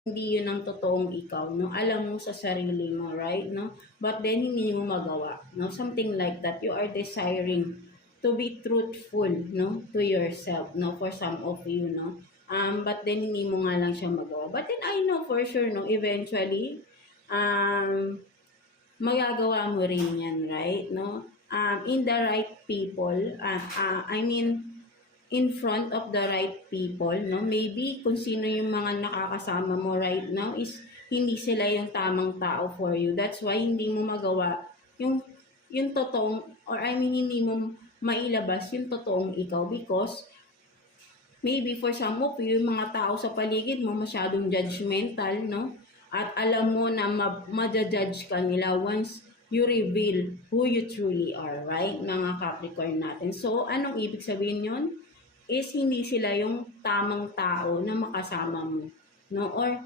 hindi yun ang totoong ikaw, no? Alam mo sa sarili mo, right, no? But then, hindi mo magawa, no? Something like that. You are desiring to be truthful, no? To yourself, no? For some of you, no? But then, hindi mo nga lang siya magawa. But then, I know for sure, no? Eventually, magagawa mo rin yan, right, no? In the right people, I mean, in front of the right people, no? Maybe kung sino yung mga nakakasama mo right now is hindi sila yung tamang tao for you. That's why hindi mo magawa yung totoong, or I mean, hindi mo mailabas yung totoong ikaw because maybe for some of you, yung mga tao sa paligid mo masyadong judgmental, no? At alam mo na ma-judge ka nila once you reveal who you truly are, right? Mga Capricorn natin. So, anong ibig sabihin yon? Is hindi sila yung tamang tao na makasama mo, no? Or